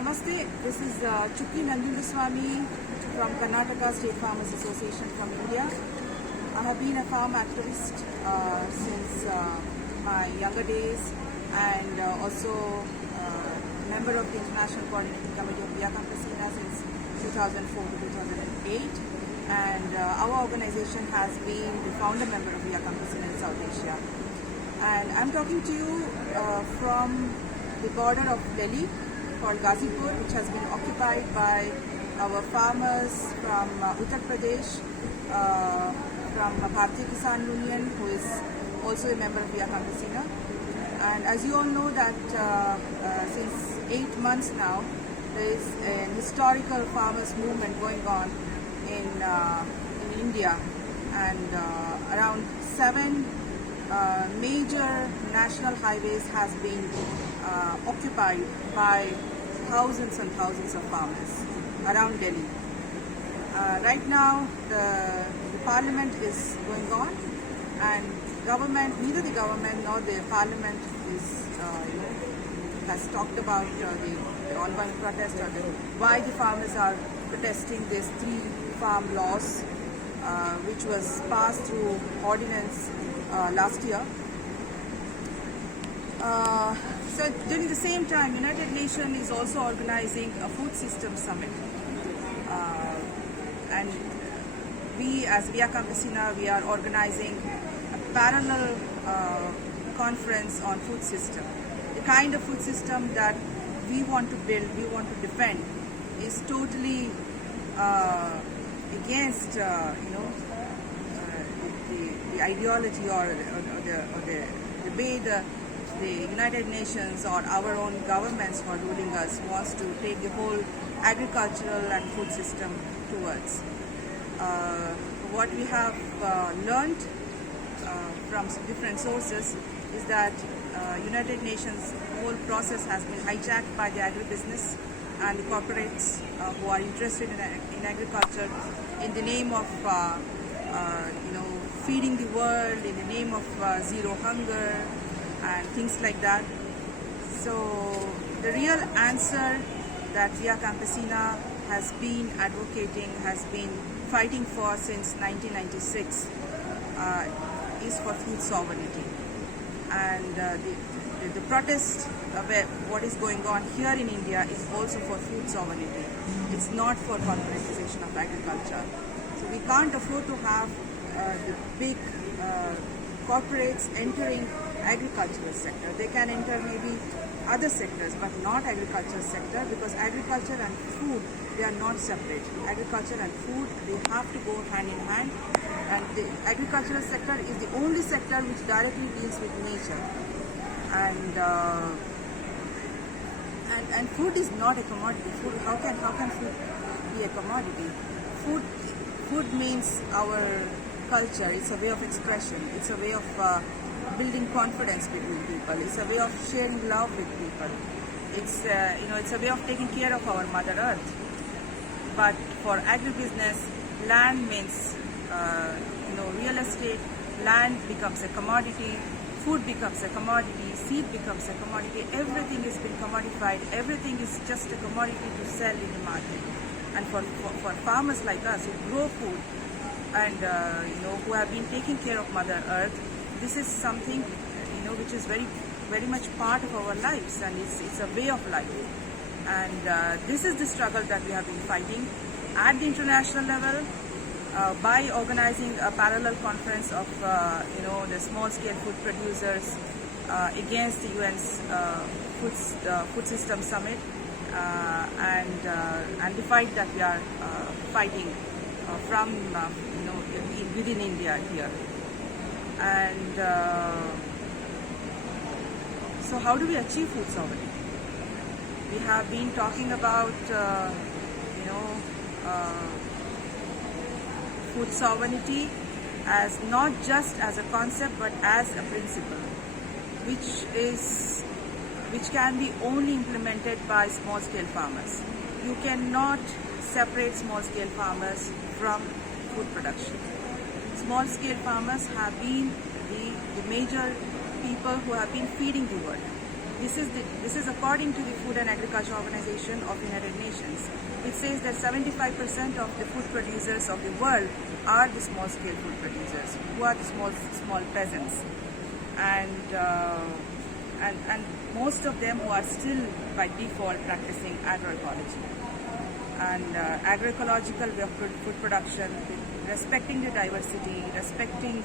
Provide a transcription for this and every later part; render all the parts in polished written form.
Namaste, this is Chukki Nanjundaswamy from Karnataka State Farmers Association from India. I have been a farm activist since my younger days and also member of the International Coordinating Committee of Via Campesina since 2004 to 2008. And our organization has been the founder member of Via Campesina in South Asia. And I'm talking to you from the border of Delhi, called Ghazipur, which has been occupied by our farmers from Uttar Pradesh, from Bharatiya Kisan Union, who is also a member of Via Campesina. And as you all know that since 8 months now, there is an historical farmers movement going on in India, and around 7 major national highways has been occupied by thousands and thousands of farmers around Delhi. Right now, the parliament is going on, and neither the government nor the parliament is, has talked about the ongoing protest or why the farmers are protesting these 3 farm laws, which was passed through ordinance last year. So during the same time, United Nations is also organizing a food system summit, and we as Via Campesina, we are organizing a parallel conference on food system. The kind of food system that we want to build, we want to defend, is totally against the ideology or the way the United Nations or our own governments who are ruling us wants to take the whole agricultural and food system towards. What we have learned from different sources is that United Nations whole process has been hijacked by the agribusiness and the corporates who are interested in agriculture in the name of feeding the world, in the name of zero hunger and things like that. So the real answer that Via Campesina has been advocating, has been fighting for since 1996 is for food sovereignty. And the protest what is going on here in India is also for food sovereignty. It's not for corporatization of agriculture. So we can't afford to have the big corporates entering agricultural sector. They can enter maybe other sectors, but not agricultural sector, because agriculture and food, they are not separate. Agriculture and food, they have to go hand in hand, and the agricultural sector is the only sector which directly deals with nature. And food is not a commodity. Food, how can food be a commodity? Food means our culture. It's a way of expression. It's a way of building confidence between people. It's a way of sharing love with people. It's it's a way of taking care of our Mother Earth. But for agribusiness, land means real estate. Land becomes a commodity. Food becomes a commodity. Seed becomes a commodity. Everything has been commodified. Everything is just a commodity to sell in the market. And for farmers like us who grow food and who have been taking care of Mother Earth, this is something which is very, very much part of our lives, and it's a way of life. And this is the struggle that we have been fighting at the international level by organizing a parallel conference of the small-scale food producers against the UN's food system summit, and the fight that we are fighting from within India here. And so how do we achieve food sovereignty? We have been talking about food sovereignty as not just as a concept but as a principle, which can be only implemented by small-scale farmers. You cannot separate small-scale farmers from food production. Small-scale farmers have been the major people who have been feeding the world. This is according to the Food and Agriculture Organization of United Nations. It says that 75% of the food producers of the world are the small-scale food producers, who are the small peasants, and most of them who are still by default practicing agroecology. And agroecological way of food production, respecting the diversity, respecting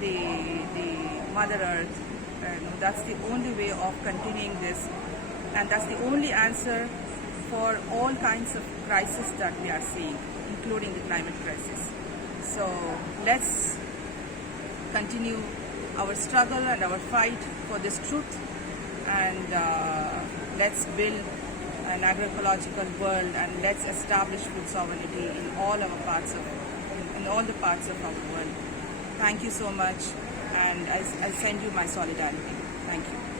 the Mother Earth, that's the only way of continuing this, and that's the only answer for all kinds of crises that we are seeing, including the climate crisis. So let's continue our struggle and our fight for this truth, and let's build an agroecological world, and let's establish food sovereignty in all the parts of our world. Thank you so much, and I send you my solidarity. Thank you.